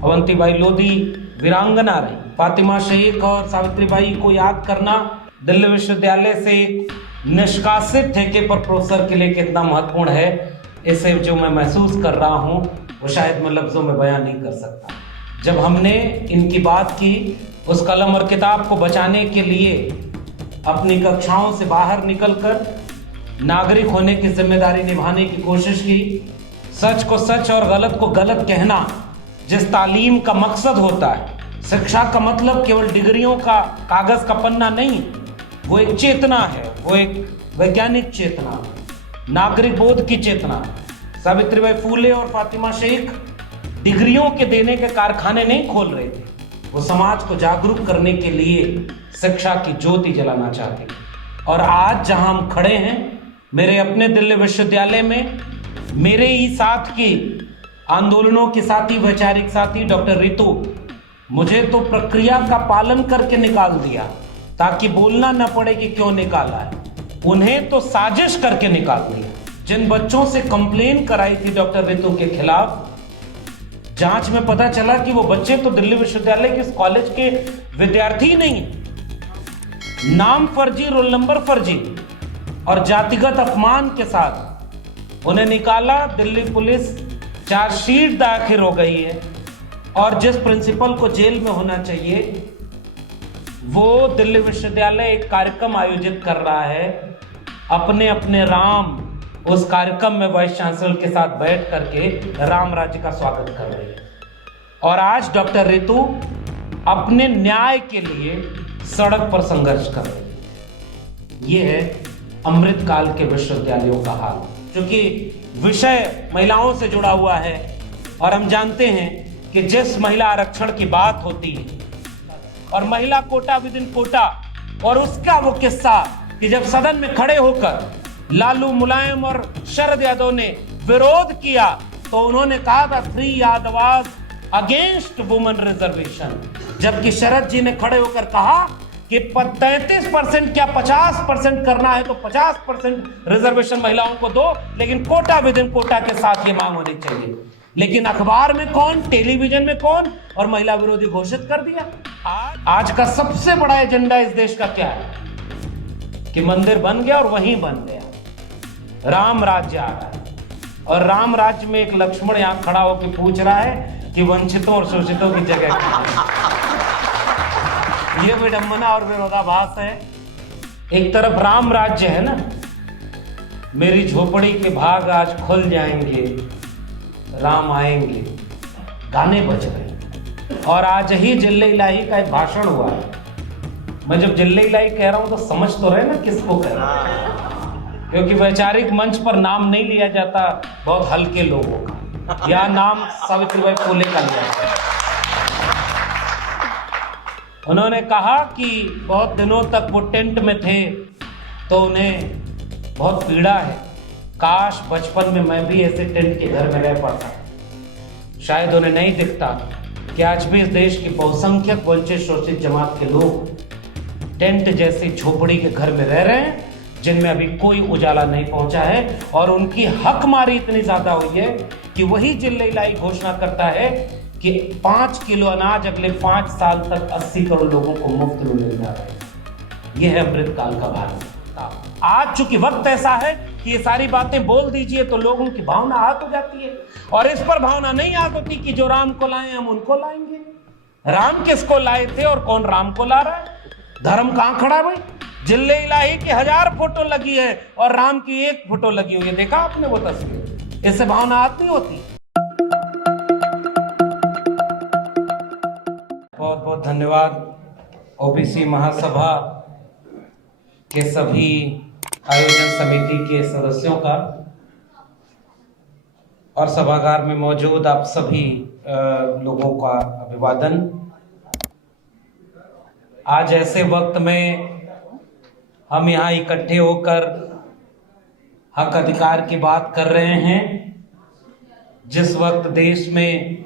अवंतीबाई लोधी वीरांगना रही। फातिमा शेख और सावित्रीबाई को याद करना दिल्ली विश्वविद्यालय से एक निष्कासित ठेके पर प्रोफेसर के लिए कितना महत्वपूर्ण है, इसे जो मैं महसूस कर रहा हूँ वो शायद मैं लफ्जों में बयान नहीं कर सकता। जब हमने इनकी बात की, उस कलम और किताब को बचाने के लिए अपनी कक्षाओं से बाहर निकलकर नागरिक होने की जिम्मेदारी निभाने की कोशिश की। सच को सच और गलत को गलत कहना जिस तालीम का मकसद होता है, शिक्षा का मतलब केवल डिग्रियों का कागज का पन्ना नहीं, वो एक चेतना है, वो एक वैज्ञानिक चेतना, नागरिक बोध की चेतना। सावित्रीबाई फूले और फातिमा शेख डिग्रियों के देने के कारखाने नहीं खोल रहे थे, वो समाज को जागरूक करने के लिए शिक्षा की ज्योति जलाना चाहते थे। और आज जहां हम खड़े हैं, मेरे अपने दिल्ली विश्वविद्यालय में मेरे ही साथ की आंदोलनों के साथी, वैचारिक साथी डॉक्टर रितु, मुझे तो प्रक्रिया का पालन करके निकाल दिया ताकि बोलना न पड़े कि क्यों निकाला है। उन्हें तो साजिश करके निकाल दिया। जिन बच्चों से कंप्लेन कराई थी डॉक्टर रितु के खिलाफ, जांच में पता चला कि वो बच्चे तो दिल्ली विश्वविद्यालय के कॉलेज के विद्यार्थी नहीं, नाम फर्जी, रोल नंबर फर्जी और जातिगत अपमान के साथ उन्हें निकाला। दिल्ली पुलिस चार्जशीट दाखिल हो गई है और जिस प्रिंसिपल को जेल में होना चाहिए वो दिल्ली विश्वविद्यालय एक कार्यक्रम आयोजित कर रहा है। अपने अपने राम उस कार्यक्रम में वाइस चांसलर के साथ बैठ करके राम राज्य का स्वागत कर रही है। और आज डॉक्टर रितु अपने न्याय के लिए सड़क पर संघर्ष कर रही है। ये है अमृतकाल के विश्वविद्यालयों का हाल, क्योंकि विषय महिलाओं से जुड़ा हुआ है और हम जानते हैं कि जिस महिला आरक्षण की बात होती है और महिला कोटा विद इन कोटा, और उसका वो किस्सा कि जब सदन में खड़े होकर लालू, मुलायम और शरद यादव ने विरोध किया तो उन्होंने कहा था 3 यादवास अगेंस्ट वुमेन रिजर्वेशन, जबकि शरद जी ने खड़े होकर कहा कि 33% क्या 50% करना है तो 50% रिजर्वेशन महिलाओं को दो, लेकिन कोटा विद इन कोटा के साथ ये मांग होनी चाहिए। लेकिन अखबार में कौन, टेलीविजन में कौन, और महिला विरोधी घोषित कर दिया। आज का सबसे बड़ा एजेंडा इस देश का क्या है कि मंदिर बन गया और वहीं बन गया, राम राज्य आ रहा है। और राम राज्य में एक लक्ष्मण यहां खड़ा होकर पूछ रहा है कि वंचितों और शोषितों की जगह कहां है। ये विडंबना और विरोधाभास है। एक तरफ राम राज्य है ना, मेरी झोपड़ी के भाग आज खुल जाएंगे, राम आएंगे, गाने बज रहे। और आज ही जिले इलाही का एक भाषण हुआ है। मैं जब जिले इलाही कह रहा हूं तो समझ तो रहे ना किसको कह रहा हूं, क्योंकि वैचारिक मंच पर नाम नहीं लिया जाता बहुत हल्के लोगों का, या नाम सावित्रीबाई फूले का लिया जाता। उन्होंने कहा कि बहुत दिनों तक वो टेंट में थे तो उन्हें बहुत पीड़ा है, काश बचपन में मैं भी ऐसे टेंट के घर में रह पाता। शायद उन्हें नहीं दिखता कि आज भी इस देश की बहुसंख्यक वंचित शोषित जमात के लोग टेंट जैसी झोपड़ी के घर में रह रहे हैं, जिनमें अभी कोई उजाला नहीं पहुंचा है। और उनकी हकमारी इतनी ज्यादा हुई है कि वही जिले इलाही घोषणा करता है कि 5 किलो अनाज अगले 5 साल तक 80 करोड़ लोगों को मुफ्त में मिल रहा है। यह है अमृतकाल का भारत। आज चूंकि वक्त ऐसा है कि ये सारी बातें बोल दीजिए तो लोगों की भावना आहत हो जाती है, और इस पर भावना नहीं आहत होती कि जो राम को लाए हम उनको लाएंगे। राम किसको लाए थे और कौन राम को ला रहा है? धर्म कहां खड़ा भाई? जिले इलाही की 1000 फोटो लगी है और राम की 1 फोटो लगी हुई है। देखा आपने वो तस्वीर? इससे भावना आहत नहीं होती। बहुत बहुत धन्यवाद ओबीसी महासभा के सभी आयोजन समिति के सदस्यों का और सभागार में मौजूद आप सभी लोगों का अभिवादन। आज ऐसे वक्त में हम यहाँ इकट्ठे होकर हक अधिकार की बात कर रहे हैं, जिस वक्त देश में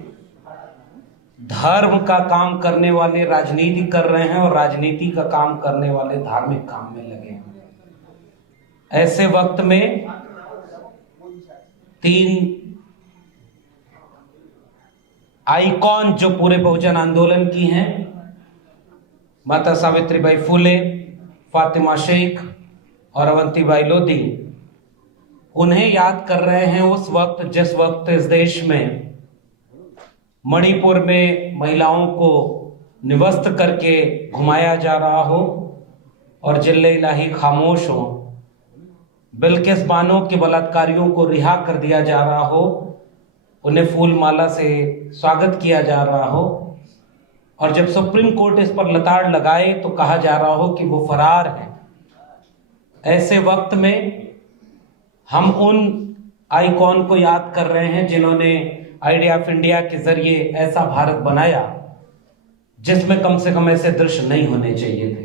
धर्म का काम करने वाले राजनीति कर रहे हैं और राजनीति का काम करने वाले धार्मिक काम में लगे हैं। ऐसे वक्त में 3 आइकॉन जो पूरे बहुजन आंदोलन की हैं, माता सावित्रीबाई फुले, फातिमा शेख और अवंतीबाई लोधी, उन्हें याद कर रहे हैं उस वक्त जिस वक्त इस देश में मणिपुर में महिलाओं को निवस्त करके घुमाया जा रहा हो और जिल्ले इलाही खामोश हो, बिल्किस बानो के बलात्कारियों को रिहा कर दिया जा रहा हो, उन्हें फूल माला से स्वागत किया जा रहा हो, और जब सुप्रीम कोर्ट इस पर लताड़ लगाए तो कहा जा रहा हो कि वो फरार है। ऐसे वक्त में हम उन आइकॉन को याद कर रहे हैं जिन्होंने आइडिया ऑफ इंडिया के जरिए ऐसा भारत बनाया जिसमें कम से कम ऐसे दृश्य नहीं होने चाहिए थे।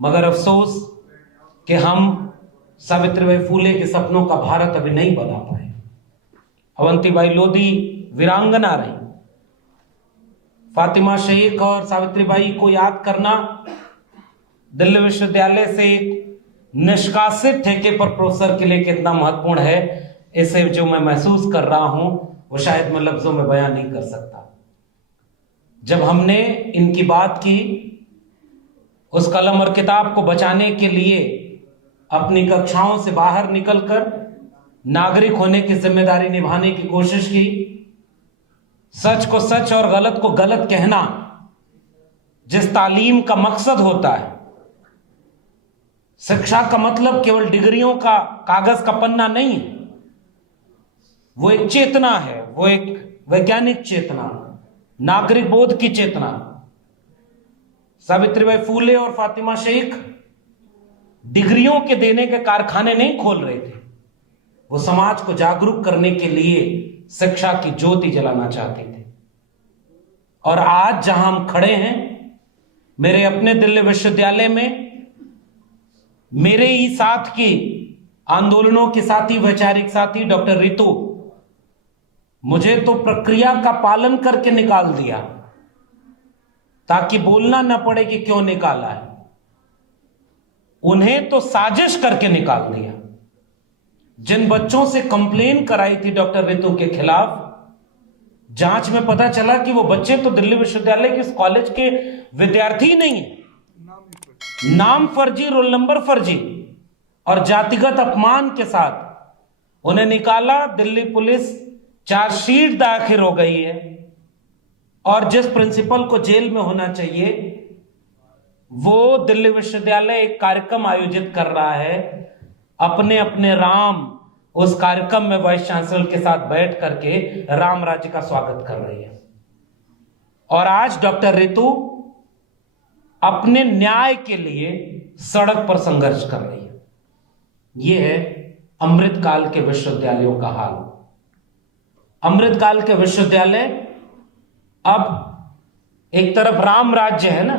मगर अफसोस कि हम सावित्रीबाई फुले के सपनों का भारत अभी नहीं बना पाए। अवंतीबाई लोधी वीरांगना रही। फातिमा शेख और सावित्रीबाई को याद करना दिल्ली विश्वविद्यालय से एक निष्कासित ठेके पर प्रोफेसर के लिए कितना महत्वपूर्ण है, इसे जो मैं महसूस कर रहा हूं वो शायद मैं लफ्जों में बयान नहीं कर सकता। जब हमने इनकी बात की, उस कलम और किताब को बचाने के लिए अपनी कक्षाओं से बाहर निकलकर नागरिक होने की जिम्मेदारी निभाने की कोशिश की, सच को सच और गलत को गलत कहना जिस तालीम का मकसद होता है। शिक्षा का मतलब केवल डिग्रियों का कागज का पन्ना नहीं है, वो एक चेतना है, वो एक वैज्ञानिक चेतना, नागरिक बोध की चेतना। सावित्रीबाई फुले और फातिमा शेख डिग्रियों के देने के कारखाने नहीं खोल रहे थे, वो समाज को जागरूक करने के लिए शिक्षा की ज्योति जलाना चाहते थे। और आज जहां हम खड़े हैं, मेरे अपने दिल्ली विश्वविद्यालय में मेरे ही साथ की आंदोलनों के साथी, वैचारिक साथी डॉक्टर रितु, मुझे तो प्रक्रिया का पालन करके निकाल दिया ताकि बोलना न पड़े कि क्यों निकाला है। उन्हें तो साजिश करके निकाल दिया। जिन बच्चों से कंप्लेन कराई थी डॉक्टर रितु के खिलाफ, जांच में पता चला कि वो बच्चे तो दिल्ली विश्वविद्यालय के इस कॉलेज के विद्यार्थी नहीं है। नाम फर्जी, रोल नंबर फर्जी और जातिगत अपमान के साथ उन्हें निकाला। दिल्ली पुलिस चार्जशीट दाखिल हो गई है और जिस प्रिंसिपल को जेल में होना चाहिए वो दिल्ली विश्वविद्यालय एक कार्यक्रम आयोजित कर रहा है। अपने अपने राम उस कार्यक्रम में वाइस चांसलर के साथ बैठ करके राम राज्य का स्वागत कर रही है। और आज डॉक्टर रितु अपने न्याय के लिए सड़क पर संघर्ष कर रही है। यह है अमृतकाल के विश्वविद्यालयों का हाल। अमृतकाल के विश्वविद्यालय अब एक तरफ राम राज्य है ना,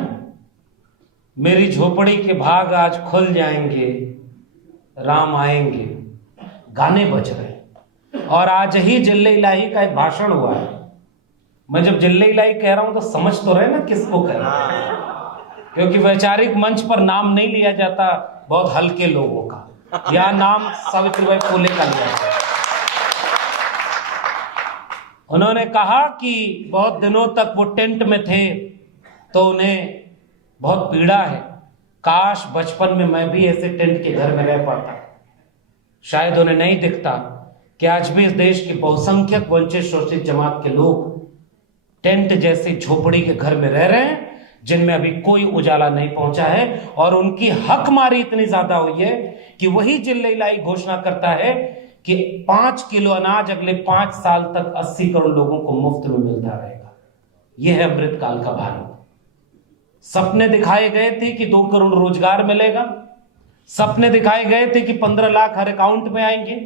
मेरी झोपड़ी के भाग आज खुल जाएंगे, राम आएंगे, गाने बज रहे हैं। और आज ही जिल्ले इलाही का एक भाषण हुआ है। मैं जब जिल्ले इलाही कह रहा हूं तो समझ तो रहे ना किसको कह रहा हूं, क्योंकि वैचारिक मंच पर नाम नहीं लिया जाता बहुत हल्के लोगों का, या नाम सावित्रीबाई फुले का लिया जाता। उन्होंने कहा कि बहुत दिनों तक वो टेंट में थे तो उन्हें बहुत पीड़ा है। काश बचपन में मैं भी ऐसे टेंट के घर में रह पाता। शायद उन्हें नहीं दिखता कि आज भी इस देश की बहुसंख्यक वंचित शोषित जमात के लोग टेंट जैसी झोपड़ी के घर में रह रहे हैं जिनमें अभी कोई उजाला नहीं पहुंचा है। और उनकी हकमारी इतनी ज्यादा हुई है कि वही जिले इलाही घोषणा करता है कि 5 किलो अनाज अगले 5 साल तक 80 करोड़ लोगों को मुफ्त में मिलता रहेगा। यह है अमृतकाल का भारत। सपने दिखाए गए थे कि 2 करोड़ रोजगार मिलेगा, सपने दिखाए गए थे कि 15 लाख हर अकाउंट में आएंगे,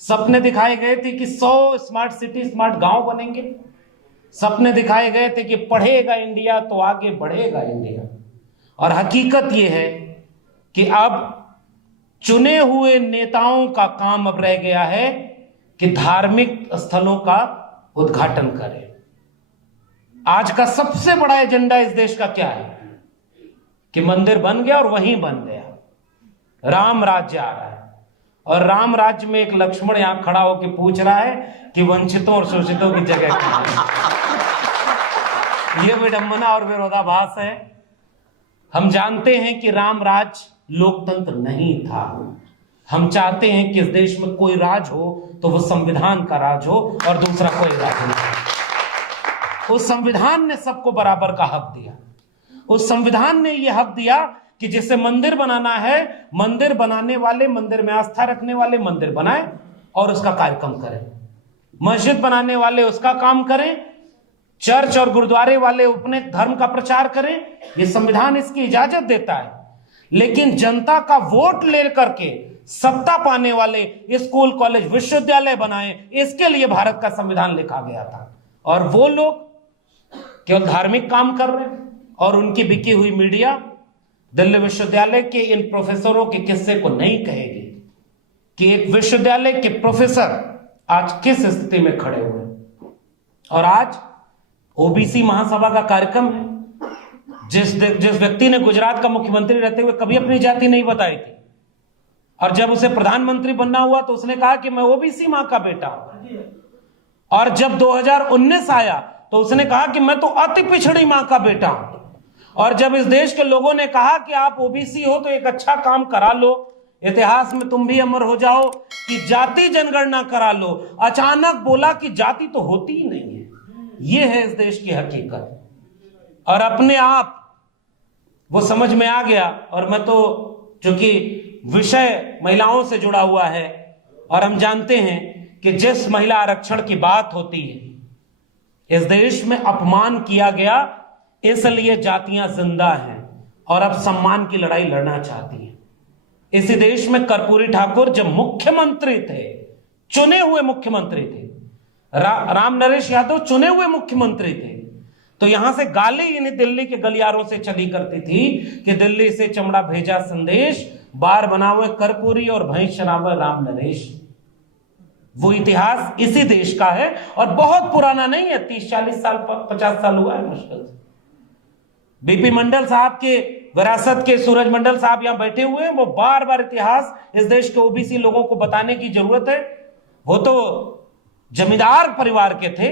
सपने दिखाए गए थे कि 100 स्मार्ट सिटी, स्मार्ट गांव बनेंगे, सपने दिखाए गए थे कि पढ़ेगा इंडिया तो आगे बढ़ेगा इंडिया। और हकीकत यह है कि अब चुने हुए नेताओं का काम अब रह गया है कि धार्मिक स्थलों का उद्घाटन करें। आज का सबसे बड़ा एजेंडा इस देश का क्या है कि मंदिर बन गया और वहीं बन गया, राम राज्य आ रहा है। और राम राज्य में एक लक्ष्मण यहां खड़ा होकर पूछ रहा है कि वंचितों और शोषितों की जगह कहां है। यह विडंबना और विरोधाभास है। हम जानते हैं कि राम राज्य लोकतंत्र नहीं था। हम चाहते हैं कि इस देश में कोई राज हो तो वो संविधान का राज हो और दूसरा कोई राज नहीं। उस संविधान ने सबको बराबर का हक दिया। उस संविधान ने यह हक दिया कि जिसे मंदिर बनाना है, मंदिर बनाने वाले, मंदिर में आस्था रखने वाले मंदिर बनाए और उसका कार्यक्रम करें। मस्जिद बनाने वाले उसका काम करें, चर्च और गुरुद्वारे वाले अपने धर्म का प्रचार करें। यह संविधान इसकी इजाजत देता है। लेकिन जनता का वोट लेकर के सत्ता पाने वाले स्कूल, कॉलेज, विश्वविद्यालय बनाए, इसके लिए भारत का संविधान लिखा गया था। और वो लोग केवल धार्मिक काम कर रहे हैं और उनकी बिकी हुई मीडिया दिल्ली विश्वविद्यालय के इन प्रोफेसरों के किस्से को नहीं कहेगी कि एक विश्वविद्यालय के प्रोफेसर आज किस स्थिति में खड़े हुए। और आज ओबीसी महासभा का कार्यक्रम है। जिस व्यक्ति ने गुजरात का मुख्यमंत्री रहते हुए कभी अपनी जाति नहीं बताई थी, और जब उसे प्रधानमंत्री बनना हुआ तो उसने कहा कि मैं ओबीसी मां का बेटा हूं। और जब 2019 आया तो उसने कहा कि मैं तो अति पिछड़ी मां का बेटा हूं। और जब इस देश के लोगों ने कहा कि आप ओबीसी हो तो एक अच्छा काम करा लो, इतिहास में तुम भी अमर हो जाओ, कि जाति जनगणना करा लो, अचानक बोला कि जाति तो होती ही नहीं है। यह है इस देश की हकीकत। और अपने आप वो समझ में आ गया। और मैं तो, चूंकि विषय महिलाओं से जुड़ा हुआ है और हम जानते हैं कि जिस महिला आरक्षण की बात होती है, इस देश में अपमान किया गया, इसलिए जातियां जिंदा हैं और अब सम्मान की लड़ाई लड़ना चाहती हैं। इसी देश में कर्पूरी ठाकुर जब मुख्यमंत्री थे, चुने हुए मुख्यमंत्री थे, राम नरेश यादव चुने हुए मुख्यमंत्री थे, तो यहां से गाली इन्हें दिल्ली के गलियारों से चली करती थी कि दिल्ली से चमड़ा भेजा संदेश, बार बनावे कर्पूरी और भैंस चरावे राम नरेश। वो इतिहास इसी देश का है और बहुत पुराना नहीं है, 30-40 साल 50 साल हुआ है मुश्किल से। बीपी मंडल साहब के विरासत के सूरज मंडल साहब यहां बैठे हुए हैं। वो बार बार इतिहास इस देश के ओबीसी लोगों को बताने की जरूरत है। वो तो जमींदार परिवार के थे,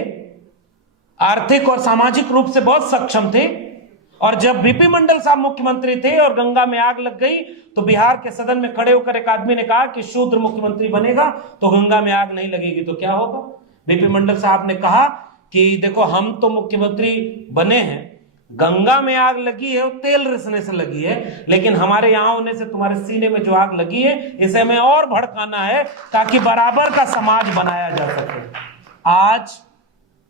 आर्थिक और सामाजिक रूप से बहुत सक्षम थे। और जब बीपी मंडल साहब मुख्यमंत्री थे और गंगा में आग लग गई तो बिहार के सदन में खड़े होकर एक आदमी ने कहा कि शूद्र मुख्यमंत्री बनेगा तो गंगा में आग नहीं लगेगी तो क्या होगा। बीपी मंडल साहब ने कहा कि देखो, हम तो मुख्यमंत्री बने हैं, गंगा में आग लगी है, तेल रिसने से लगी है, लेकिन हमारे यहां होने से तुम्हारे सीने में जो आग लगी है इसे हमें और भड़काना है ताकि बराबर का समाज बनाया जा सके। आज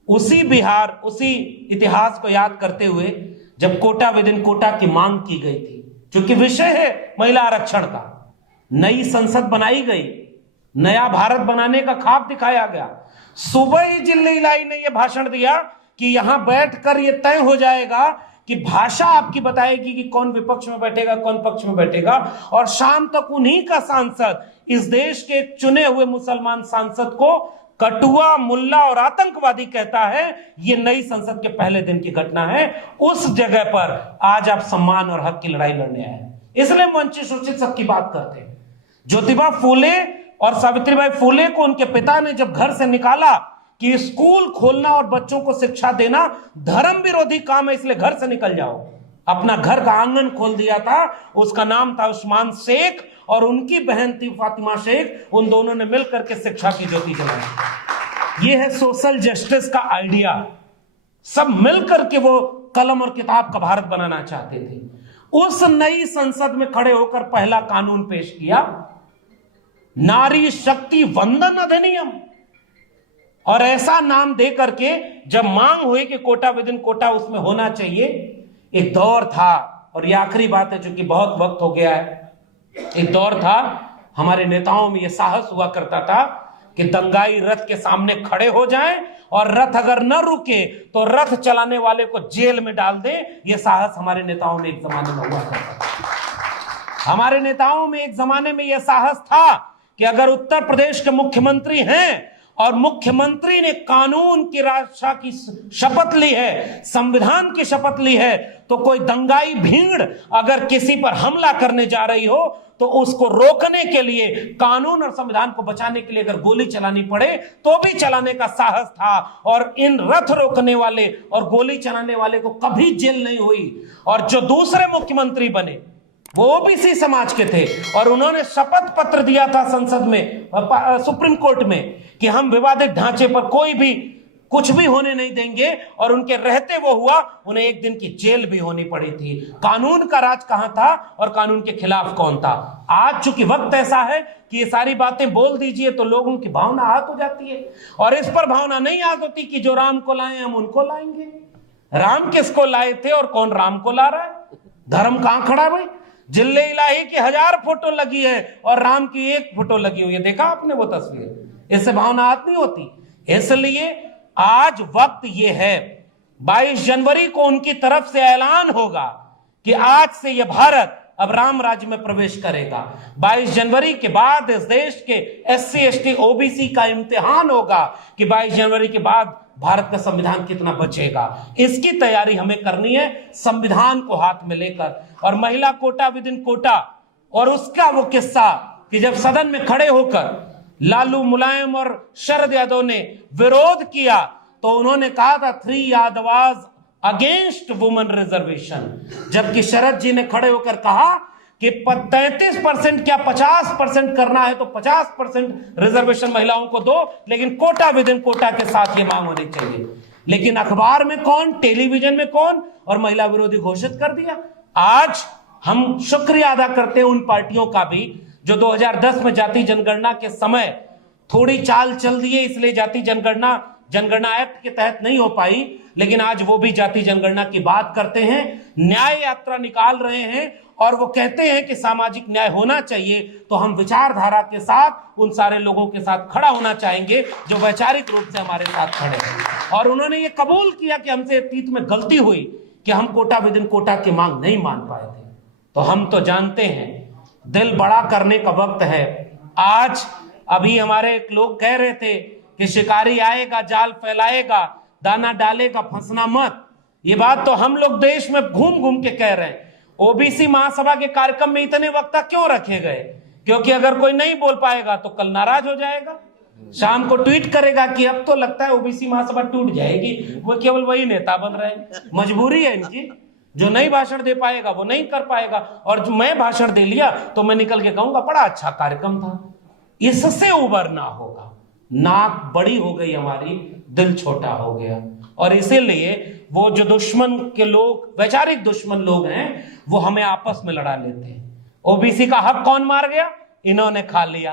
उसी बिहार, उसी इतिहास को याद करते हुए जब कोटा विद इन कोटा की मांग की गई थी, क्योंकि विषय है महिला आरक्षण का, नई संसद बनाई गई, नया भारत बनाने का ख्वाब दिखाया गया। सुबह ही जिल्ली इलाई ने यह भाषण दिया कि यहां बैठकर यह तय हो जाएगा कि भाषा आपकी बताएगी कि कौन विपक्ष में बैठेगा, कौन पक्ष में बैठेगा। और शाम तक उन्हीं का सांसद, इस देश के चुने हुए मुसलमान सांसद को कटुआ, मुल्ला और आतंकवादी कहता है। यह नई संसद के पहले दिन की घटना है। उस जगह पर आज आप सम्मान और हक की लड़ाई लड़ने आए हैं, इसलिए वंचित शोषित सबकी बात करते हैं। ज्योतिबा फूले और सावित्रीबाई फूले को उनके पिता ने जब घर से निकाला कि स्कूल खोलना और बच्चों को शिक्षा देना धर्म विरोधी काम है, इसलिए घर से निकल जाओ, अपना घर का आंगन खोल दिया था। उसका नाम था उस्मान शेख और उनकी बहन थी फातिमा शेख। उन दोनों ने मिलकर के शिक्षा की ज्योति जलाई। यह है सोशल जस्टिस का आइडिया। सब मिलकर के वो कलम और किताब का भारत बनाना चाहते थे। उस नई संसद में खड़े होकर पहला कानून पेश किया, नारी शक्ति वंदन अधिनियम। और ऐसा नाम दे करके जब मांग हुई कि कोटा विद इन कोटा उसमें होना चाहिए, एक दौर था, और ये आखिरी बात है क्योंकि बहुत वक्त हो गया है, एक दौर था हमारे नेताओं में यह साहस हुआ करता था कि दंगाई रथ के सामने खड़े हो जाएं और रथ अगर न रुके तो रथ चलाने वाले को जेल में डाल दे। यह साहस हमारे नेताओं में एक जमाने में हुआ करता था। हमारे नेताओं में एक जमाने में यह साहस था कि अगर उत्तर प्रदेश के मुख्यमंत्री हैं और मुख्यमंत्री ने कानून की रक्षा की शपथ ली है, संविधान की शपथ ली है, तो कोई दंगाई भीड़ अगर किसी पर हमला करने जा रही हो तो उसको रोकने के लिए, कानून और संविधान को बचाने के लिए अगर गोली चलानी पड़े तो भी चलाने का साहस था। और इन रथ रोकने वाले और गोली चलाने वाले को कभी जेल नहीं हुई। और जो दूसरे मुख्यमंत्री बने वो ओबीसी समाज के थे और उन्होंने शपथ पत्र दिया था संसद में, सुप्रीम कोर्ट में, कि हम विवादित ढांचे पर कोई भी कुछ भी होने नहीं देंगे, और उनके रहते वो हुआ। उन्हें एक दिन की जेल भी होनी पड़ी थी। कानून का राज कहां था और कानून के खिलाफ कौन था? आज चूंकि वक्त ऐसा है कि ये सारी बातें बोल दीजिए तो लोगों की भावना आहत हो जाती है, और इस पर भावना नहीं आहत होती कि जो राम को लाए हम उनको लाएंगे। राम किसको लाए थे और कौन राम को ला रहा है? धर्म कहां खड़ा भाई? जिल्ले इलाही की 1000 फोटो लगी है और राम की 1 फोटो लगी हुई है। देखा आपने वो तस्वीर? इससे भावना आहत नहीं होती। इसलिए आज वक्त ये है, 22 जनवरी को उनकी तरफ से ऐलान होगा कि आज से यह भारत अब राम राज्य में प्रवेश करेगा। 22 जनवरी के बाद इस देश के SC ST OBC का इम्तिहान होगा कि 22 जनवरी के बाद भारत का संविधान कितना बचेगा। इसकी तैयारी हमें करनी है, संविधान को हाथ में लेकर। और महिला कोटा विद इन कोटा, और उसका वो किस्सा कि जब सदन में खड़े होकर लालू, मुलायम और शरद यादव ने विरोध किया तो उन्होंने कहा था 3 यादवाज अगेंस्ट वुमेन रिजर्वेशन, जबकि शरद जी ने खड़े होकर कहा कि 33% क्या 50% करना है तो 50% रिजर्वेशन महिलाओं को दो, लेकिन कोटा विद इन कोटा के साथ ये मांग होनी चाहिए। लेकिन अखबार में कौन, टेलीविजन में कौन, और महिला विरोधी घोषित कर दिया। आज हम शुक्रिया अदा करते हैं उन पार्टियों का भी जो 2010 में जाति जनगणना के समय थोड़ी चाल चल दिए, इसलिए जाति जनगणना एक्ट के तहत नहीं हो पाई, लेकिन आज वो भी जाति जनगणना की बात करते हैं, न्याय यात्रा निकाल रहे हैं और वो कहते हैं कि सामाजिक न्याय होना चाहिए। तो हम विचारधारा के साथ उन सारे लोगों के साथ खड़ा होना चाहेंगे जो वैचारिक रूप से हमारे साथ खड़े हैं। और उन्होंने ये कबूल किया कि हमसे अतीत में गलती हुई कि हम कोटा विद इन कोटा की मांग नहीं मान पाए थे। तो हम तो जानते हैं दिल बड़ा करने का वक्त है। आज अभी हमारे एक लोग कह रहे थे कि शिकारी आएगा, जाल फैलाएगा, दाना डालेगा, फंसना मत। ये बात तो हम लोग देश में घूम घूम के कह रहे हैं। ओबीसी महासभा के कार्यक्रम में इतने वक्ता क्यों रखे गए? क्योंकि अगर कोई नहीं बोल पाएगा तो कल नाराज हो जाएगा, शाम को ट्वीट करेगा कि अब तो लगता है ओबीसी महासभा टूट जाएगी। वो केवल वही नेता बन रहे हैं, मजबूरी है इनकी। जो नहीं भाषण दे पाएगा वो नहीं कर पाएगा, और जो मैं भाषण दे लिया तो मैं निकल के कहूंगा बड़ा अच्छा कार्यक्रम था। इससे उबरना होगा। नाक बड़ी हो गई हमारी, दिल छोटा हो गया, और इसीलिए वो जो दुश्मन के लोग, वैचारिक दुश्मन लोग हैं, वो हमें आपस में लड़ा लेते हैं। ओबीसी का हक कौन मार गया? इन्होंने खा लिया।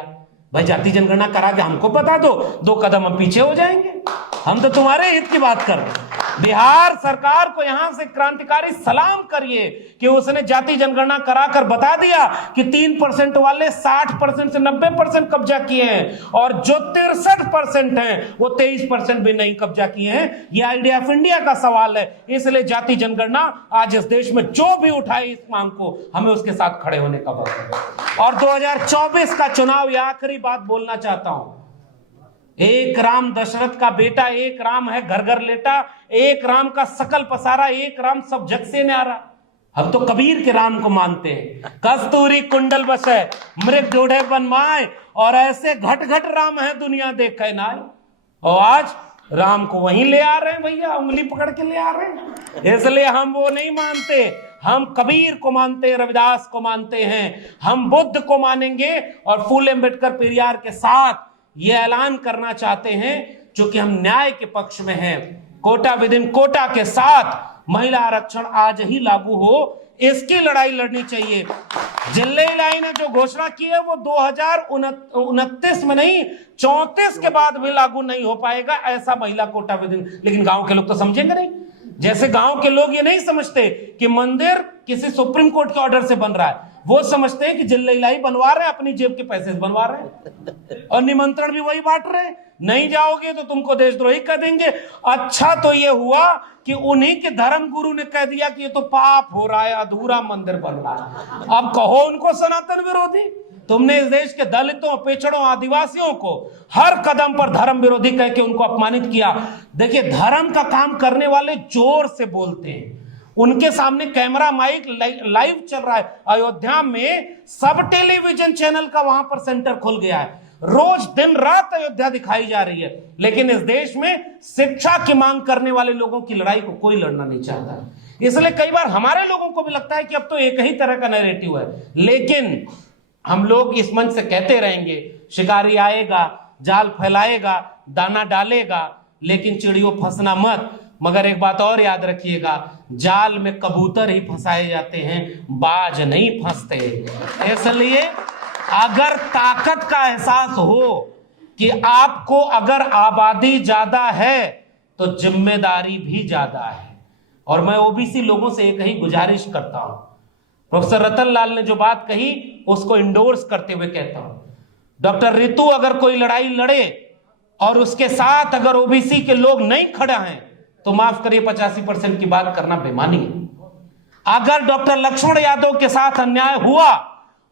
भाई जाति जनगणना करा के हमको बता दो, 2 कदम हम पीछे हो जाएंगे। हम तो तुम्हारे हित की बात कर रहे हैं। बिहार सरकार को यहां से क्रांतिकारी सलाम करिए कि उसने जाति जनगणना कराकर बता दिया कि 3% वाले 60% से 90% कब्जा किए हैं, और जो 63% हैं वो 23% भी नहीं कब्जा किए हैं। ये आइडिया ऑफ इंडिया का सवाल है। इसलिए जाति जनगणना आज इस देश में जो भी उठाए इस मांग को, हमें उसके साथ खड़े होने का वक्त है। और 2024 का चुनाव, ये आखिरी बात बोलना चाहता हूं, एक राम दशरथ का बेटा, एक राम है घर घर लेटा, एक राम का सकल पसारा, एक राम सब जग से न्यारा। हम तो कबीर के राम को मानते हैं। कस्तूरी कुंडल बसे मृग ढूढ़े बनमाए, और ऐसे घट घट राम है दुनिया देखे नाय। और आज राम को वहीं ले आ रहे हैं भैया, उंगली पकड़ के ले आ रहे हैं। इसलिए हम वो नहीं मानते, हम कबीर को मानते हैं, रविदास को मानते हैं, हम बुद्ध को मानेंगे। और फूले अम्बेडकर पेरियार के साथ ये ऐलान करना चाहते हैं, चूंकि हम न्याय के पक्ष में हैं। कोटा विद इन कोटा के साथ महिला आरक्षण आज ही लागू हो, इसकी लड़ाई लड़नी चाहिए। जिले इलाही ने जो घोषणा की है वो 2029 में नहीं, 34 के बाद भी लागू नहीं हो पाएगा ऐसा महिला कोटा विद इन। लेकिन गांव के लोग तो समझेंगे नहीं। जैसे गांव के लोग ये नहीं समझते कि मंदिर किसी सुप्रीम कोर्ट के ऑर्डर से बन रहा है, वो समझते हैं कि जिले इलाही बनवा रहे हैं, अपनी जेब के पैसे से बनवा रहे हैं, और निमंत्रण भी वही बांट रहे हैं। नहीं जाओगे तो तुमको देशद्रोही कह देंगे। अच्छा तो ये हुआ कि उन्हीं के धर्म गुरु ने कह दिया कि ये तो पाप हो रहा है, अधूरा मंदिर बन रहा है। अब कहो उनको सनातन विरोधी। तुमने इस देश के दलितों, पिछड़ों, आदिवासियों को हर कदम पर धर्म विरोधी कह के उनको अपमानित किया। देखिए, धर्म का काम करने वाले जोर से बोलते हैं, उनके सामने कैमरा माइक लाइव चल रहा है। अयोध्या में सब टेलीविजन चैनल का वहां पर सेंटर खुल गया है, रोज दिन रात अयोध्या दिखाई जा रही है। लेकिन इस देश में शिक्षा की मांग करने वाले लोगों की लड़ाई को कोई लड़ना नहीं चाहता। इसलिए कई बार हमारे लोगों को भी लगता है कि अब तो एक ही तरह का नैरेटिव है, लेकिन हम लोग इस मंच से कहते रहेंगे, शिकारी आएगा, जाल फैलाएगा, दाना डालेगा, लेकिन चिड़ियों फंसना मत। मगर एक बात और याद रखिएगा, जाल में कबूतर ही फंसाए जाते हैं, बाज नहीं फंसते। इसलिए अगर ताकत का एहसास हो कि आपको अगर आबादी ज्यादा है तो जिम्मेदारी भी ज्यादा है। और मैं ओबीसी लोगों से एक ही गुजारिश करता हूं, प्रोफेसर रतन लाल ने जो बात कही उसको इंडोर्स करते हुए कहता हूं, डॉक्टर रितु अगर कोई लड़ाई लड़े और उसके साथ अगर ओबीसी के लोग नहीं खड़े हैं तो माफ करिए 85% की बात करना बेमानी है। अगर डॉक्टर लक्ष्मण यादव के साथ अन्याय हुआ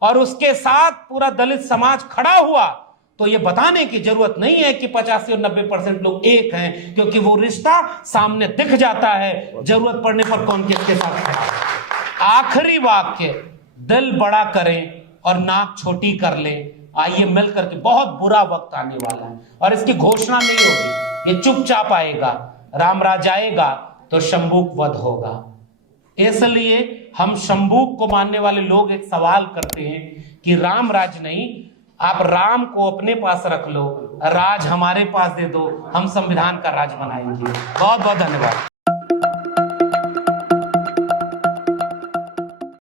और उसके साथ पूरा दलित समाज खड़ा हुआ तो यह बताने की जरूरत नहीं है कि 85 और 90% लोग एक हैं, क्योंकि वो रिश्ता सामने दिख जाता है जरूरत पड़ने पर कौन किसके साथ खड़ा है। आखिरी वाक्य, दिल बड़ा करें और नाक छोटी कर लें। आइए मिलकर के, बहुत बुरा वक्त आने वाला है और इसकी घोषणा नहीं होगी, ये चुपचाप आएगा। रामराज आएगा तो शंभूक वध होगा। इसलिए हम शंभूक को मानने वाले लोग एक सवाल करते हैं कि राम राज नहीं, आप राम को अपने पास रख लो, राज हमारे पास दे दो, हम संविधान का राज बनाएंगे। बहुत बहुत धन्यवाद।